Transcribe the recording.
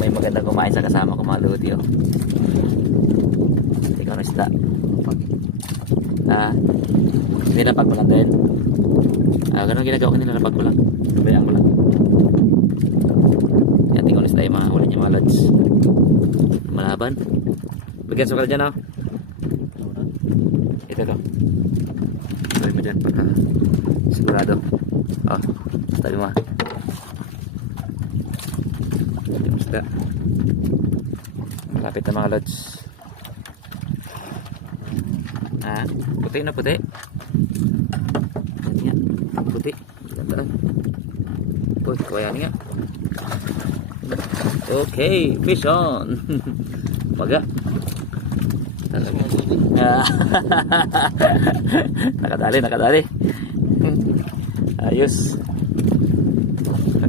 may magandang kumain sa kasama ko mga lodi, oh. Ikaw na isda. Nilapag mo lang din. Ganun ginagawa ko, nilalapag ko lang. Bayaan ko lang. Yan, tingnan ulit tayo mga huli niya mga lods. Malaban. Bigyan sukal dyan, oh. Ito ko. Gawin mo dyan para sigurado. Oh, tabi mo. Yung isda. Malapit na mga lods. Puti na puti. Yan nga, puti. Gandaan. Uy, kawayan nga. Okay, fish on. Paga. Nakadali. Ayos.